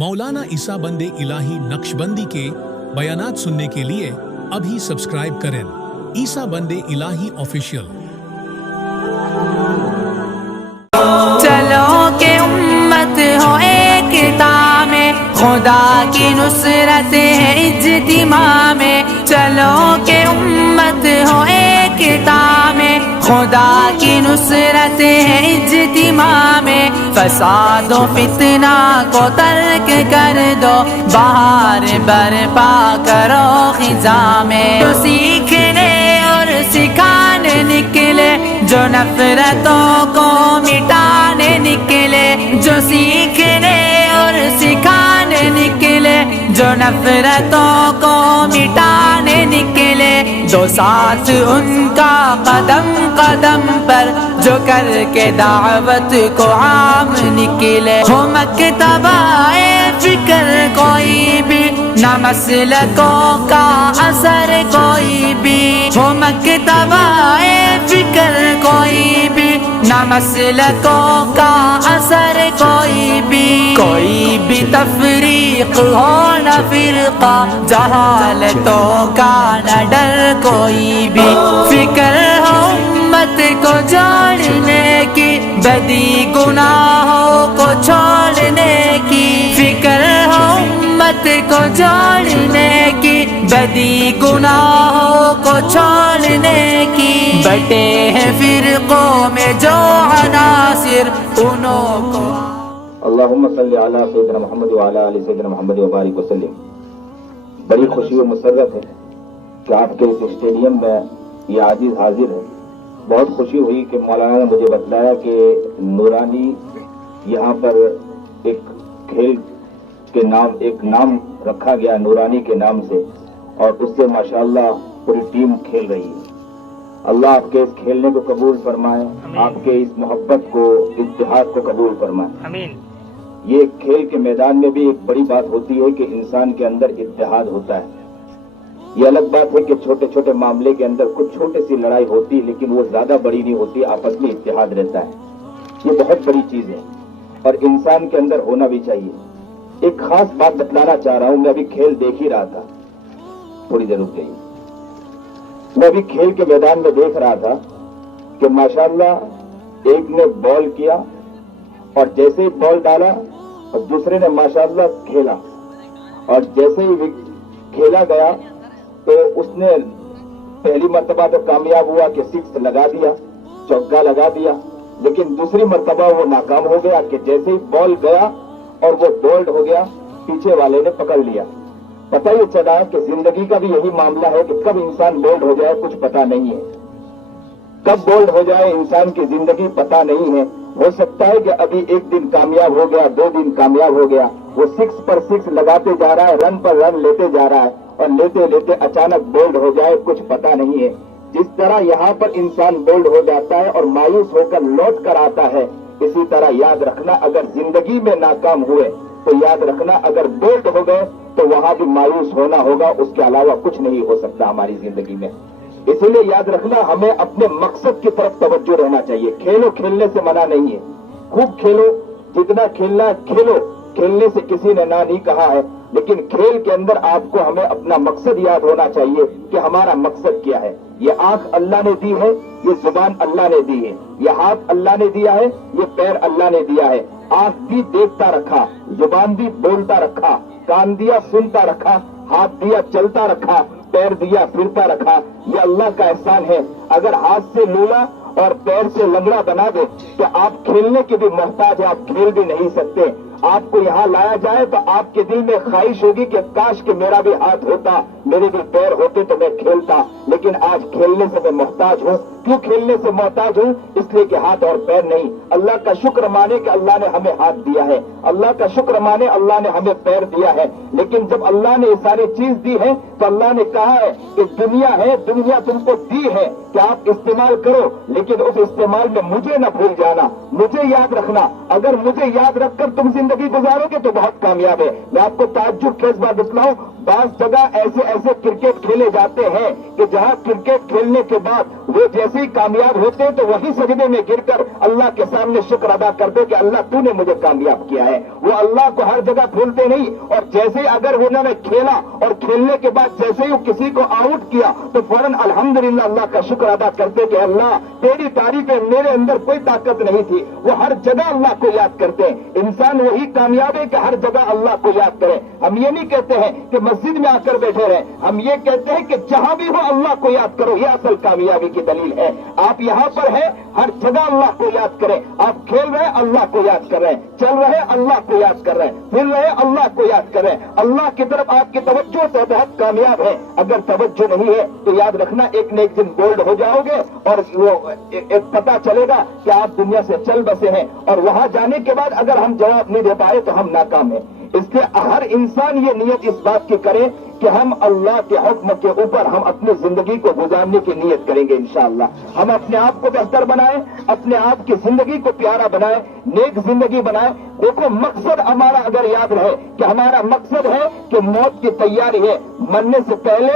मौलाना ईसा बंदे इलाही नक्शबंदी के बयानात सुनने के लिए अभी सब्सक्राइब करें ईसा बंदे इलाही ऑफिशियल। चलो के उम्मत हो एकता में, खुदा की नुसरत है इज्तिमा में। चलो के उम्मत हो एकता में, खुदा की नुसरत है इज्तिमा में। फसाद व फितना को तर्क कर दो, बहार बर्पा करो खिजा में। जो सीखने और सिखाने निकले, जो नफरतों को मिटाने निकले। जो सीखने और सिखाने निकले, जो नफरतों को मिटाने निकले। जो साथ उनका कदम कदम पर, जो करके दावत को आम निकले। हो मकतबाए फिक्र कोई भी, ना मसलकों का असर कोई भी। हो मकतबाए फिक्र कोई भी, ना मसलकों का असर कोई भी। कोई भी तफरीक हो न फिरका, जहालतों का न डर कोई भी। फिक्र हो उम्मत को जोड़ने की, बदी गुनाहों को छोड़ने की। फिक्र हो उम्मत को जोड़ने की, बदी गुनाहों को छोड़ने की। बटे हैं फिरकों में जो अनासिर, उन्हों को अल्लाहुम्मा सल्ली अला सय्यिदना मुहम्मद व अला आलि सय्यिदना मुहम्मद व बारिक वसल्लिम। बड़ी खुशी और मुसर्रत है कि आपके इस स्टेडियम में ये आजिज हाजिर है। बहुत खुशी हुई कि मौलाना ने मुझे बतलाया कि नूरानी यहाँ पर एक खेल के नाम, एक नाम रखा गया नूरानी के नाम से, और उससे माशाअल्लाह पूरी टीम खेल रही है। अल्लाह आपके इस खेलने को कबूल फरमाए, आपके इस मोहब्बत को, इत्तेहाद को कबूल फरमाए। आमीन। ये खेल के मैदान में भी एक बड़ी बात होती है कि इंसान के अंदर इत्तेहाद होता है। ये अलग बात है कि छोटे छोटे मामले के अंदर कुछ छोटी सी लड़ाई होती है, लेकिन वो ज्यादा बड़ी नहीं होती, आपस में इत्तेहाद रहता है। ये बहुत बड़ी चीज है और इंसान के अंदर होना भी चाहिए। एक खास बात बतलाना चाह रहा हूं। मैं अभी खेल देख ही रहा था, थोड़ी देर रुक गई। मैं अभी खेल के मैदान में देख रहा था कि माशाअल्लाह एक ने बॉल किया और जैसे ही बॉल डाला और दूसरे ने माशाअल्लाह खेला, और जैसे ही खेला गया तो उसने पहली मर्तबा तो कामयाब हुआ कि सिक्स लगा दिया, चौका लगा दिया, लेकिन दूसरी मर्तबा वो नाकाम हो गया कि जैसे ही बॉल गया और वो बोल्ड हो गया, पीछे वाले ने पकड़ लिया। पता ये चला कि जिंदगी का भी यही मामला है कि कब इंसान बोल्ड हो जाए कुछ पता नहीं है, कब बोल्ड हो जाए इंसान की जिंदगी पता नहीं है। हो सकता है कि अभी एक दिन कामयाब हो गया, 2 दिन कामयाब हो गया, वो 6 पर 6 लगाते जा रहा है, रन पर रन लेते जा रहा है, और लेते लेते अचानक बोल्ड हो जाए कुछ पता नहीं है। जिस तरह यहाँ पर इंसान बोल्ड हो जाता है और मायूस होकर लौट कर आता है, इसी तरह याद रखना अगर जिंदगी में नाकाम हुए तो याद रखना अगर बोल्ड हो गए तो वहां भी मायूस होना होगा, उसके अलावा कुछ नहीं हो सकता हमारी जिंदगी में। इसीलिए याद रखना हमें अपने मकसद की तरफ तवज्जो रहना चाहिए। खेलो, खेलने से मना नहीं है, खूब खेलो, जितना खेलना है खेलो, खेलने से किसी ने ना नहीं कहा है, लेकिन खेल के अंदर आपको हमें अपना मकसद याद होना चाहिए कि हमारा मकसद क्या है। ये आंख अल्लाह ने दी है, ये जुबान अल्लाह ने दी है, ये हाथ अल्लाह ने दिया है, ये पैर अल्लाह ने दिया है। आंख भी देखता रखा, जुबान भी बोलता रखा, कान दिया सुनता रखा, हाथ दिया चलता रखा, पैर दिया फिरता रखा। ये अल्लाह का एहसान है। अगर हाथ से लूला और पैर से लंगड़ा बना दे तो आप खेलने के भी मोहताज है, आप खेल भी नहीं सकते। आपको यहाँ लाया जाए तो आपके दिल में ख्वाहिश होगी कि काश कि मेरा भी हाथ होता, मेरे भी पैर होते तो मैं खेलता, लेकिन आज खेलने से मैं मोहताज हूँ। क्यों खेलने से मोहताज हूँ? इसलिए कि हाथ और पैर नहीं। अल्लाह का शुक्र माने कि अल्लाह ने हमें हाथ दिया है, अल्लाह का शुक्र माने अल्लाह ने हमें पैर दिया है। लेकिन जब अल्लाह ने ये सारी चीज दी है तो अल्लाह ने कहा है कि दुनिया है, दुनिया तुमको दी है कि आप इस्तेमाल करो, लेकिन उस इस्तेमाल में मुझे न भूल जाना, मुझे याद रखना। अगर मुझे याद रखकर तुम जिंदगी गुजारोगे तो बहुत कामयाब है। मैं आपको ताज्जुब के इस बात बतलाऊं, بعض जगह ऐसे ऐसे क्रिकेट खेले जाते हैं कि जहां क्रिकेट खेलने के बाद वो जैसे ही कामयाब होते हैं तो वही सजदे में गिरकर अल्लाह के सामने शुक्र अदा करते कि अल्लाह तूने मुझे कामयाब किया है। वो अल्लाह को हर जगह भूलते नहीं, और जैसे अगर उन्होंने खेला और खेलने के बाद जैसे ही किसी को आउट किया तो फौरन अल्हम्दुलिल्लाह अल्लाह का शुक्र अदा करते कि अल्लाह तेरी तारीफ है, मेरे अंदर कोई ताकत नहीं थी। वो हर जगह अल्लाह को याद करते हैं। इंसान वही कामयाब है कि हर जगह अल्लाह को याद करे। हम ये नहीं कहते हैं कि मस्जिद में आकर बैठे रहे, हम ये कहते हैं कि जहां भी हो अल्लाह को याद करो, ये असल कामयाबी की दलील है। आप यहाँ पर है, हर जगह अल्लाह को याद करें। आप खेल रहे अल्लाह को याद कर रहे हैं, चल रहे अल्लाह को याद कर रहे हैं, फिर रहे अल्लाह को याद कर रहे हैं। अल्लाह की तरफ आपकी तवज्जो तो बहुत कामयाब है। अगर तवज्जो नहीं है तो याद रखना एक न एक दिन बोल्ड हो जाओगे और वो एक पता चलेगा कि आप दुनिया से चल बसे हैं, और वहां जाने के बाद अगर हम जवाब नहीं दे पाए तो हम नाकाम हैं। इसलिए हर इंसान ये नियत इस बात की करे कि हम अल्लाह के हुक्म के ऊपर हम अपनी जिंदगी को गुजारने की नियत करेंगे इंशाअल्लाह। हम अपने आप को बेहतर बनाएं, अपने आप की जिंदगी को प्यारा बनाएं, नेक जिंदगी बनाएं। देखो मकसद हमारा अगर याद रहे कि हमारा मकसद है कि मौत की तैयारी है, मरने से पहले